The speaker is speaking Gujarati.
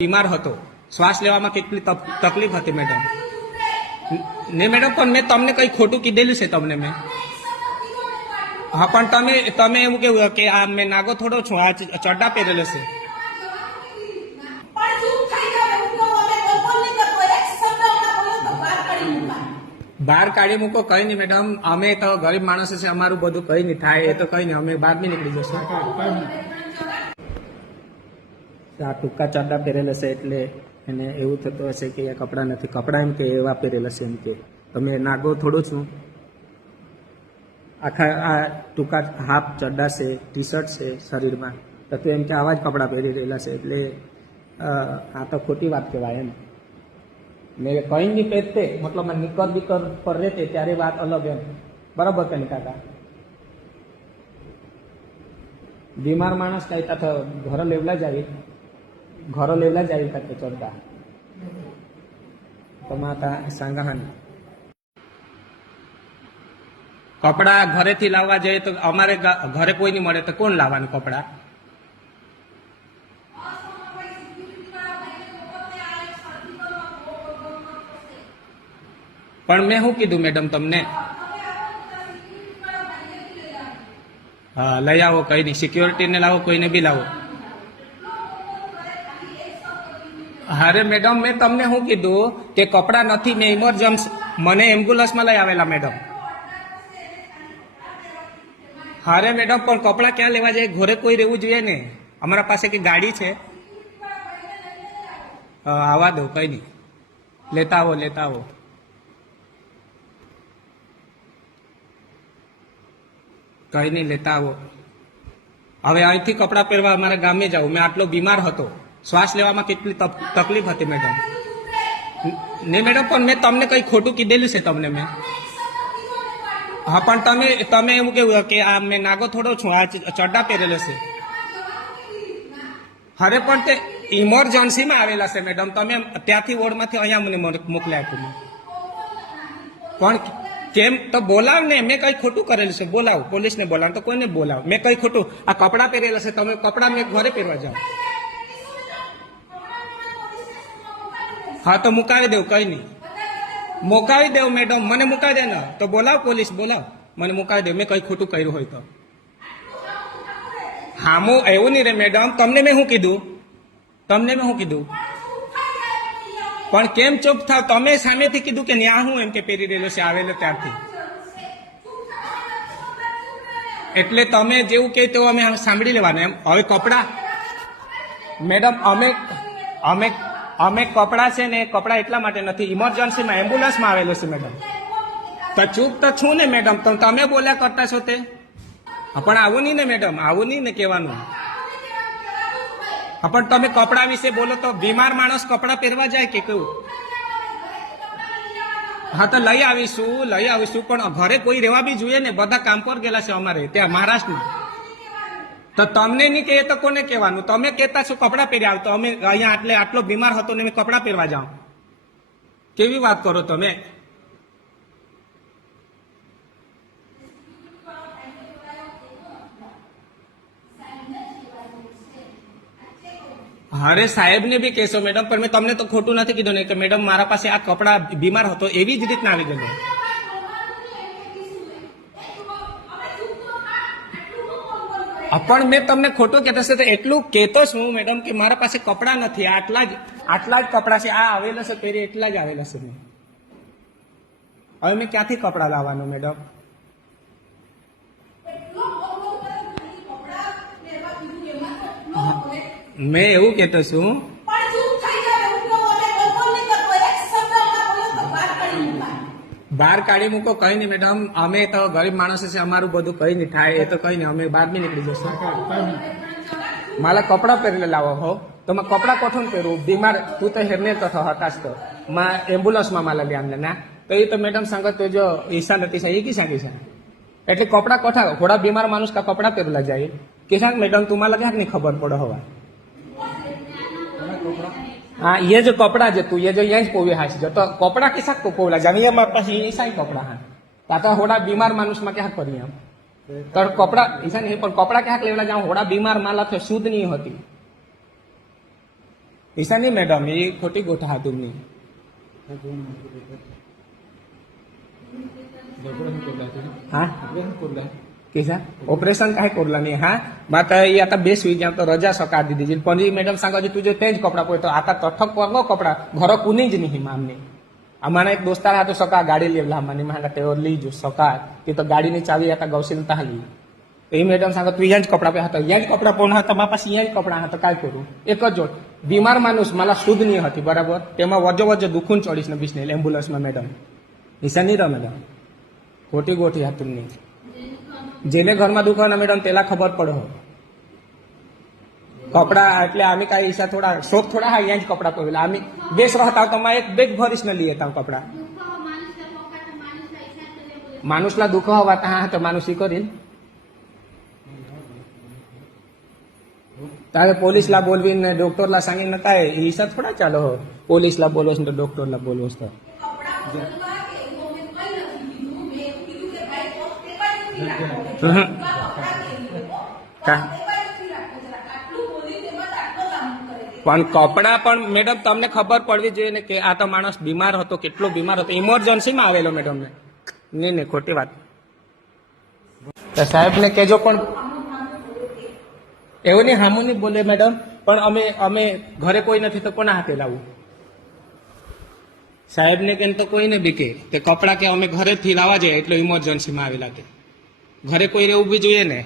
बीमार હતો શ્વાસ લેવામાં કેટલી તકલીફ હતી મેડમ ને મેડમ પણ મેં તમને કઈ ખોટું કીધેલું છે તમને મેં હા પણ તમે એવું કેવું કે આ મેં નાગો થોડો છું આ ચડ્ડા પહેરેલો છે બહાર કાઢી મૂકો કઈ નહીં મેડમ અમે તો ગરીબ માણસો છે અમારું બધું કઈ નહીં થાય એ તો કઈ નહીં અમે બહાર બી નીકળી જશું આ ટૂંકા ચડ્ડા પહેરેલા છે એટલે એને એવું થતું હશે કે એ કપડાં નથી કપડાં એમ કે એવા પહેરેલા છે એમ કે તમે નાગો થોડું છું આખા આ ટૂંકા હાફ ચડ્ડા છે ટી શર્ટ છે શરીરમાં તો તું એમ કે આવા જ કપડાં પહેરી રહેલા છે એટલે આ તો ખોટી વાત કહેવાય એમ ને કઈ નહીં પહેરતે મતલબ નિકર બીકર પર રહેતે ત્યારે વાત અલગ એમ બરાબર કે નહીં કાકા બીમાર માણસ કઈ તા ઘર લેવલા જાય કાકે ચડતા તમાતા સાંગાહાન કપડા ઘરેથી લાવવા જઈએ તો અમારે ઘરે કોઈ નહીં મળે તો કોણ લાવવાનું કપડા પણ મેં શું કીધું મેડમ તમને હા લઈ આવો કઈ નહીં સિક્યોરિટીને લાવો કોઈને બી લાવો અરે મેડમ મેં તમને શું કીધું કે કપડા નથી મેં ઇમરજન્સી મને એમ્બ્યુલન્સમાં લઈ આવેલા મેડમ અરે મેડમ પણ કપડા ક્યાં લેવા જાય ઘરે કોઈ રહેવું જોઈએ ને અમારા પાસે કે ગાડી છે આવા દો કઈ નહીં લેતા આવો કઈ નહીં લેતા આવો હવે અહીંથી કપડાં પહેરવા અમારા ગામે જાઉં મેં આટલો બીમાર હતો શ્વાસ લેવામાં કેટલી તકલીફ હતી મેડમ ને મેડમ પણ મેં તમને કઈ ખોટું કીધેલું છે તમને મેં હા પણ તમે એવું કેવું કે આ મેં નાગો થોડો છું આ ચડ્ડા પહેરેલો છે અરે પણ તે ઇમરજન્સીમાં આવેલા છે મેડમ તમે ત્યાંથી વોર્ડમાંથી અહીંયા મને મોકલ્યા આપ્યું પણ કેમ તો બોલાવ ને મેં કઈ ખોટું કરેલું છે બોલાવ પોલીસને બોલાવ તો કોઈને બોલાવ મેં કઈ ખોટું આ કપડાં પહેરેલા છે તમે કપડાં મેં ઘરે પહેરવા જાઓ હા તો મુકાવી દેવું કઈ નહીં મુકાવી દેવું મેડમ મને મુકાવી દે ને તો બોલાવ પોલીસ બોલાવ મને મુકાવી દે મેં કઈ ખોટું કર્યું હોય તો હા એવું નહીં રે મેડમ તમને મેં શું કીધું પણ કેમ ચૂપ થાવ તમે સામેથી કીધું કે ન્યા હું એમ કે પહેરી રહેલો છે આવેલો ત્યારથી એટલે તમે જેવું કહે તેવું અમે સાંભળી લેવાનું એમ હવે કપડા મેડમ અમે કપડા છે ને કપડા એટલા માટે નથી ઇમરજન્સીમાં એમ્બ્યુલન્સમાં આવેલો છે મેડમ તો ચૂપ તો છું ને મેડમ તમે બોલ્યા કરતા છો તે પણ આવું નહીં ને મેડમ આવું નહીં ને કહેવાનું પણ તમે કપડા વિશે બોલો તો બીમાર માણસ કપડા પહેરવા જાય કે કેવું હા તો લઈ આવીશું પણ ઘરે કોઈ રહેવા બી જોઈએ ને બધા કામ પર ગયેલા છે અમારે ત્યાં મહારાષ્ટ્રમાં તો તમને નહીં કહે તો કોને કહેવાનું તમે કહેતા છો કપડા પહેરી આવ તો અમે અહીંયા આટલો બીમાર હતો ને મેં કપડા પહેરવા જાઉં કેવી વાત કરો તમે અરે સાહેબ ને બી કહેશો મેડમ પણ મેં તમને તો ખોટું નથી કીધું ને કે મેડમ મારા પાસે આ કપડા બીમાર હતો એવી જ રીતના આવી ગયેલો પણ મેં તમને ખોટું કહેતો છે તો એટલું કહેતો છું મેડમ કે મારા પાસે કપડા નથી આટલા જ કપડા છે આ આવેલા છે પહેરી એટલા જ આવેલા છે હવે મેં ક્યાંથી કપડા લાવવાનું મેડમ મેં એવું કહેતો છું બહાર કાઢી મૂકો કઈ નહીં મેડમ અમે તો ગરીબ માણસો છે અમારું બધું કઈ નહીં થાય એ તો કઈ નહીં અમે બહાર બી નીકળી જશું મારા કપડા પહેરીને લાવો હો તો મેં કપડા કોઠું પહેરું બીમાર તું તો હેરને તો હતાશ તો એમ્બ્યુલન્સમાં માલા લે આમને ના તો એ તો મેડમ સંગત તો જો ઈશા નથી એ કી सांगी છે એટલે કપડા કોઠા થોડા બીમાર માણસ કા કપડા પહેરેલા જાય કે सांग મેડમ तुम्हाला क्या नहीं खबर पड़ो हवा हाँ ये जो कपड़ा जो तू ये जो यही पोवे हास जो तो कपड़ा किसा को पोवला जमीन मारे पास ऐसा ही कपड़ा हाँ ताता होड़ा बीमार मानुष में क्या करी हम तो कपड़ा ऐसा नहीं पर कपड़ा क्या लेवला जाऊँ होड़ा बीमार माला थे शुद्ध नहीं होती ઈશા નહીં મેડમ એ ખોટી ગોઠા હાથુમની હા किसा ऑपरेशन काय करला नाही हा मग आता ही आता बेस हुई जाम तो रजा सका दीदी पण मैडम सांगा तुझे तेज कपडा पडतो आता तठक पडलो कपडा घर कुणी ज नाही मामने आम्हाला एक दोस्तार हा तो सका गाडी लिहिला म्हणे मला तेवर लिहिजो सका तिथं गाडीની ચાવી आता गौशील ताहली એ મેડમ सांगा तू याच कपडा पे હતા याच कपडा पण હતા મારા પાસે याच કપડા હતા काय करू એક જ જોડ બીમાર માણસ मला શુદ્ધ નહીં હતી બરાબર તેમાં વજો વજો દુખુન ચોડીશ ને બિસને એમ્બ્યુલન્સમાં મેડમ નિશા નહીં રહે મેડમ ખોટી ગોઠી હાથુમની જેને ઘરમાં દુખાવા મેડમ તેલા ખબર પડે કપડા એટલે આम्ही काय ईशा थोडा शोक थोडा हा यांच कपडा पहिला आम्ही बेस राहता तर मग एक बेग भरीस न लिए येता कपडा माणूसला दुखावा वाटा हा तर माणूस ही करील तारे पोलीसला बोलवीन डॉक्टरला सांगीन काय ईशा थोडा चालो हो पोलीसला बोलवस तर डॉक्टरला बोलवस तर પણ કપડા પણ મેડમ તમને ખબર પડવી જોઈએ ને કે આ તો માણસ બીમાર હતો કેટલો બીમાર હતો ઇમરજન્સીમાં આવેલો મેડમ ને નહીં ખોટી વાત તો સાહેબને કહેજો પણ એવું નહીં હામું નહીં બોલે મેડમ પણ અમે ઘરે કોઈ નથી તો કોના હાથે લાવવું સાહેબને કેમ તો કોઈને બી કે કપડા કે અમે ઘરેથી લાવવા જઈએ એટલે ઇમરજન્સીમાં આવેલા કે ઘરે કોઈ રહેવું બી જોઈએ ને